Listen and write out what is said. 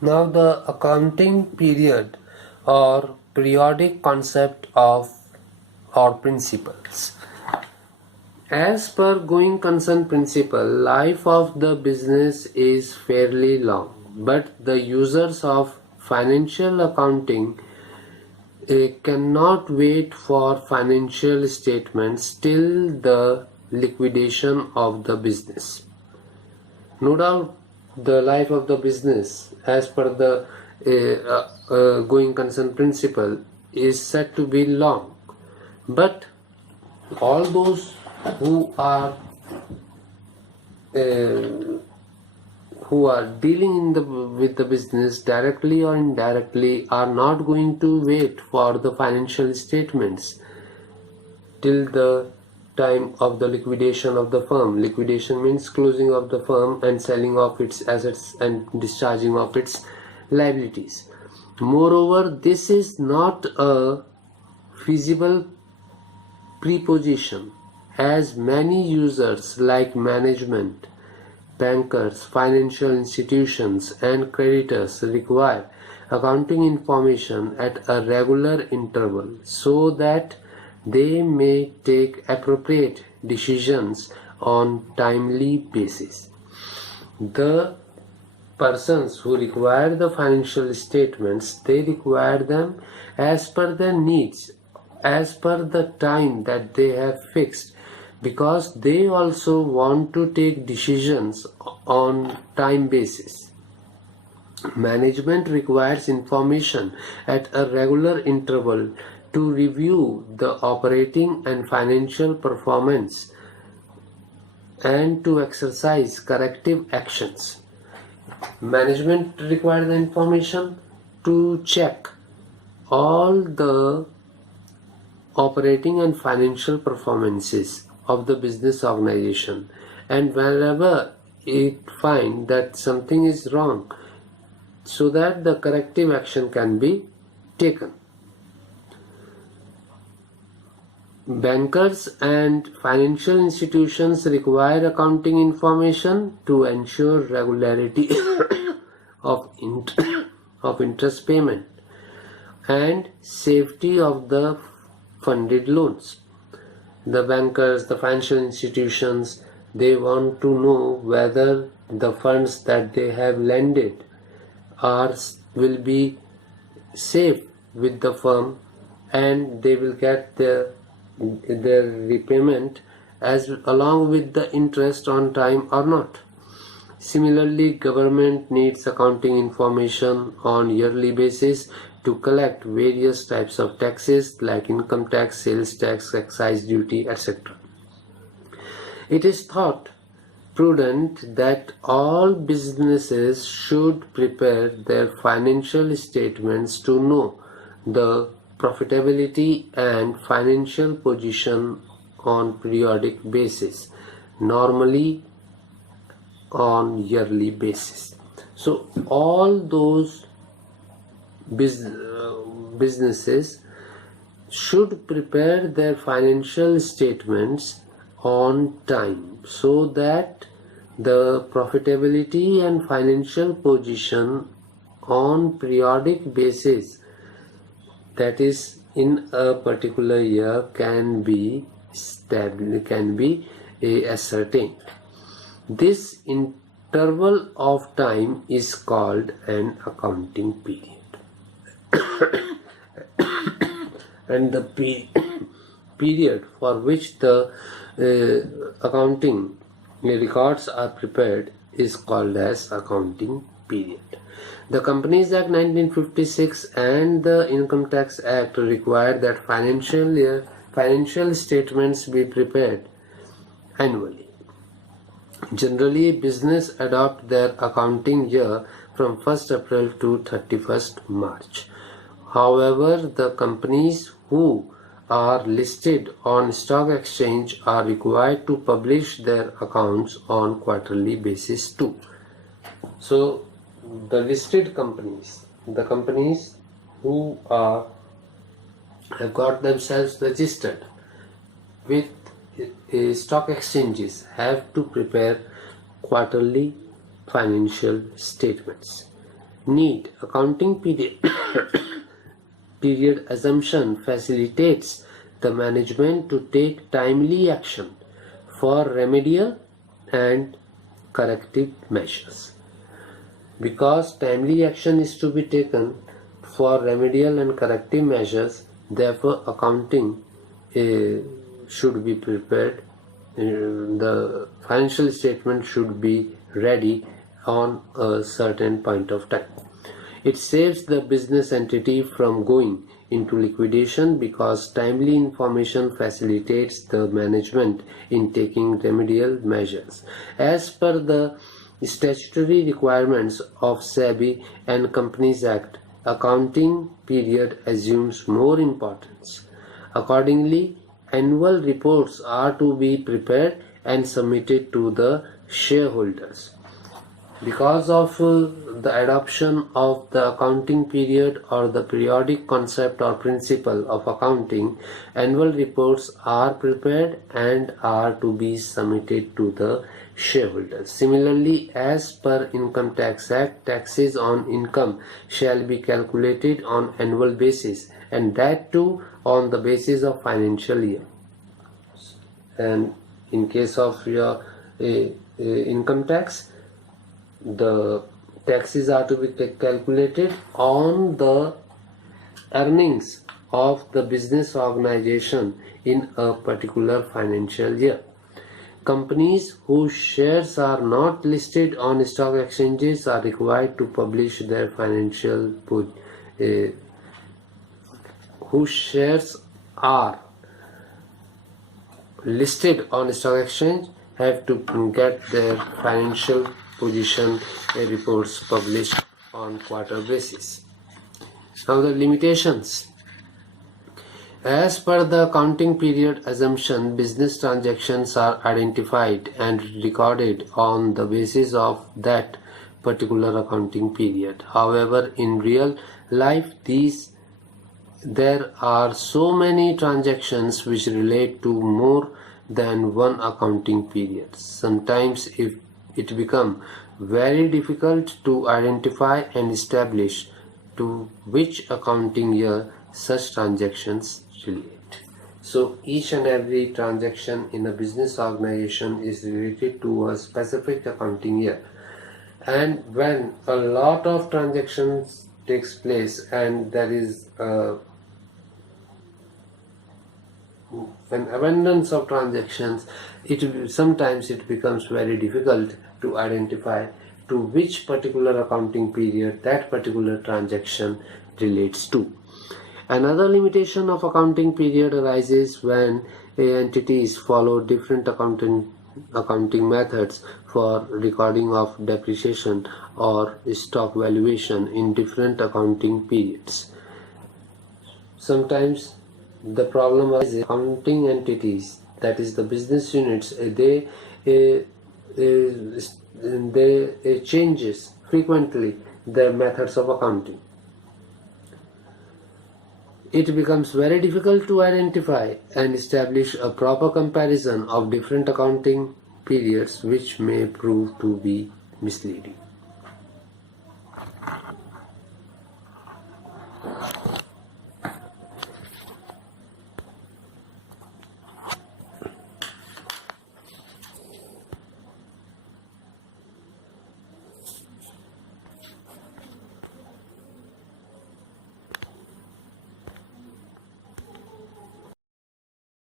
Now the accounting period or periodic concept of or principles. As per going concern principle, life of the business is fairly long, but the users of financial accounting cannot wait for financial statements till the liquidation of the business. No doubt the life of the business as per the going concern principle is said to be long, but all those who are dealing with the business directly or indirectly are not going to wait for the financial statements till the time of the liquidation of the firm. Liquidation means closing of the firm and selling off its assets and discharging of its liabilities. Moreover, this is not a feasible preposition, as many users like management, bankers, financial institutions, and creditors require accounting information at a regular interval so that they may take appropriate decisions on timely basis. The persons who require the financial statements, they require them as per their needs, as per the time that they have fixed, because they also want to take decisions on time basis. Management requires information at a regular interval to review the operating and financial performance and to exercise corrective actions. Management requires the information to check all the operating and financial performances of the business organization, and whenever it finds that something is wrong, so that the corrective action can be taken. Bankers and financial institutions require accounting information to ensure regularity of interest payment and safety of the funded loans. The bankers, the financial institutions, they want to know whether the funds that they have lended will be safe with the firm and they will get their repayment as along with the interest on time or not. Similarly, government needs accounting information on yearly basis to collect various types of taxes like income tax, sales tax, excise duty, etc. It is thought prudent that all businesses should prepare their financial statements to know the profitability and financial position on periodic basis, normally on yearly basis. So all those businesses should prepare their financial statements on time so that the profitability and financial position on periodic basis, that is in a particular year, can be ascertained. This interval of time is called an accounting period. And the period for which the accounting records are prepared is called as accounting period. The Companies Act 1956 and the Income Tax Act require that financial statements be prepared annually. Generally, business adopt their accounting year from 1st April to 31st March. However, the companies who are listed on stock exchange are required to publish their accounts on quarterly basis too. So the listed companies, the companies who have got themselves registered with stock exchanges, have to prepare quarterly financial statements. need. Accounting period assumption facilitates the management to take timely action for remedial and corrective measures. Because timely action is to be taken for remedial and corrective measures, therefore accounting should be prepared. The financial statement should be ready on a certain point of time. It saves the business entity from going into liquidation because timely information facilitates the management in taking remedial measures. As per the statutory requirements of SEBI and Companies Act, accounting period assumes more importance. Accordingly, annual reports are to be prepared and submitted to the shareholders. Because of the adoption of the accounting period or the periodic concept or principle of accounting, annual reports are prepared and are to be submitted to the shareholders. Similarly, as per Income Tax Act, taxes on income shall be calculated on annual basis, and that too on the basis of financial year. And in case of your income tax, the taxes are to be calculated on the earnings of the business organization in a particular financial year. Companies whose shares are not listed on stock exchanges are required to publish their financial whose shares are listed on stock exchange have to get their financial position reports published on quarter basis. Now the limitations. As per the accounting period assumption, business transactions are identified and recorded on the basis of that particular accounting period. However, in real life, there are so many transactions which relate to more than one accounting period. Sometimes it becomes very difficult to identify and establish to which accounting year such transactions relate. So each and every transaction in a business organization is related to a specific accounting year. And when a lot of transactions takes place and there is an abundance of transactions, sometimes it becomes very difficult to identify to which particular accounting period that particular transaction relates to. Another limitation of accounting period arises when entities follow different accounting methods for recording of depreciation or stock valuation in different accounting periods. Sometimes the problem arises accounting entities, that is the business units, they changes frequently their methods of accounting. It becomes very difficult to identify and establish a proper comparison of different accounting periods, which may prove to be misleading.